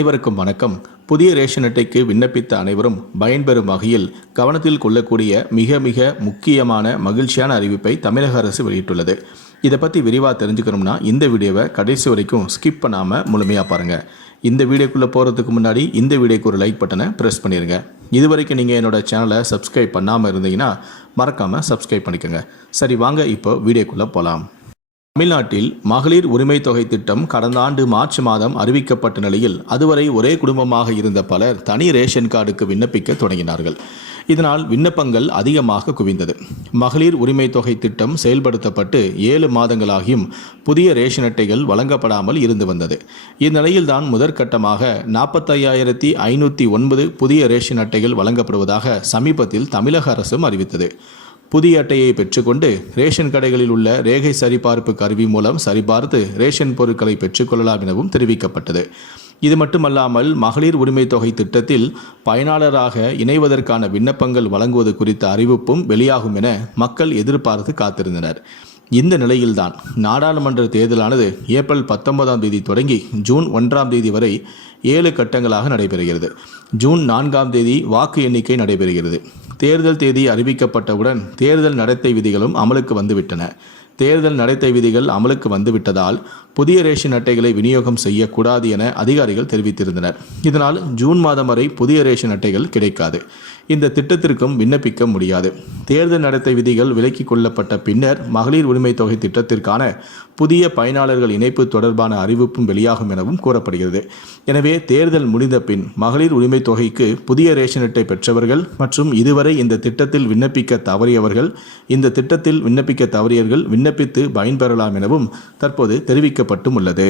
அனைவருக்கும் வணக்கம். புதிய ரேஷன் அட்டைக்கு விண்ணப்பித்த அனைவரும் பயன்பெறும் வகையில் கவனத்தில் கொள்ளக்கூடிய மிக மிக முக்கியமான மகிழ்ச்சியான அறிவிப்பை தமிழக அரசு வெளியிட்டுள்ளது. இதை பற்றி விரிவாக தெரிஞ்சுக்கணும்னா இந்த வீடியோவை கடைசி வரைக்கும் ஸ்கிப் பண்ணாமல் முழுமையாக பாருங்கள் இந்த வீடியோக்குள்ளே போகிறதுக்கு முன்னாடி இந்த வீடியோக்கு ஒரு லைக் பட்டனை ப்ரெஸ் பண்ணிடுங்க இது வரைக்கும் நீங்கள் என்னோடய சேனலை சப்ஸ்கிரைப் பண்ணாமல் இருந்தீங்கன்னா மறக்காமல் சப்ஸ்கிரைப் பண்ணிக்கோங்க. சரி வாங்க இப்போ வீடியோக்குள்ளே போகலாம் தமிழ்நாட்டில் மகளிர் உரிமை தொகை திட்டம் கடந்த ஆண்டு மார்ச் மாதம் அறிவிக்கப்பட்ட நிலையில் அதுவரை ஒரே குடும்பமாக இருந்த பலர் தனி ரேஷன் கார்டுக்கு விண்ணப்பிக்க தொடங்கினார்கள். இதனால் விண்ணப்பங்கள் அதிகமாக குவிந்தது. மகளிர் உரிமை தொகை திட்டம் செயல்படுத்தப்பட்டு ஏழு மாதங்களாகியும் புதிய ரேஷன் அட்டைகள் வழங்கப்படாமல் இருந்து வந்தது. இந்நிலையில்தான் முதற்கட்டமாக நாற்பத்தையாயிரத்தி ஐநூற்றி ஒன்பது புதிய ரேஷன் அட்டைகள் வழங்கப்படுவதாக சமீபத்தில் தமிழக அரசும் அறிவித்தது. புதிய அட்டையை பெற்றுக்கொண்டு ரேஷன் கடைகளில் உள்ள ரேகை சரிபார்ப்பு கருவி மூலம் சரிபார்த்து ரேஷன் பொருட்களை பெற்றுக்கொள்ளலாம் எனவும் தெரிவிக்கப்பட்டது. இது மட்டுமல்லாமல் மகளிர் உரிமை தொகை திட்டத்தில் பயனாளராக இணைவதற்கான விண்ணப்பங்கள் வழங்குவது குறித்த அறிவிப்பும் வெளியாகும் என மக்கள் எதிர்பார்த்து காத்திருந்தனர். இந்த நிலையில்தான் நாடாளுமன்ற தேர்தலானது ஏப்ரல் பத்தொன்பதாம் தேதி தொடங்கி ஜூன் ஒன்றாம் தேதி வரை ஏழு கட்டங்களாக நடைபெறுகிறது. ஜூன் நான்காம் தேதி வாக்கு எண்ணிக்கை நடைபெறுகிறது. தேர்தல் தேதி அறிவிக்கப்பட்டவுடன் தேர்தல் நடத்தை விதிகளும் அமலுக்கு வந்துவிட்டன. தேர்தல் நடத்தை விதிகள் அமலுக்கு வந்துவிட்டதால் புதிய ரேஷன் அட்டைகளை விநியோகம் செய்யக்கூடாது என அதிகாரிகள் தெரிவித்திருந்தனர். இதனால் ஜூன் மாதம் வரை புதிய ரேஷன் அட்டைகள் கிடைக்காது. இந்த திட்டத்திற்கும் விண்ணப்பிக்க முடியாது. தேர்தல் நடத்தை விதிகள் விலக்கிக் கொள்ளப்பட்ட பின்னர் மகளிர் உரிமை தொகை திட்டத்திற்கான புதிய பயனாளர்கள் இணைப்பு தொடர்பான அறிவிப்பும் வெளியாகும் எனவும் கூறப்படுகிறது. எனவே தேர்தல் முடிந்த பின் மகளிர் உரிமை தொகைக்கு புதிய ரேஷன் அட்டை பெற்றவர்கள் மற்றும் இதுவரை இந்த திட்டத்தில் விண்ணப்பிக்க தவறியவர்கள் இந்த திட்டத்தில் விண்ணப்பிக்க தவறியவர்கள் விண்ணப்பித்து பயன்பெறலாம் எனவும் தற்போது தெரிவிக்க தெரிவிக்கப்பட்டும் உள்ளது.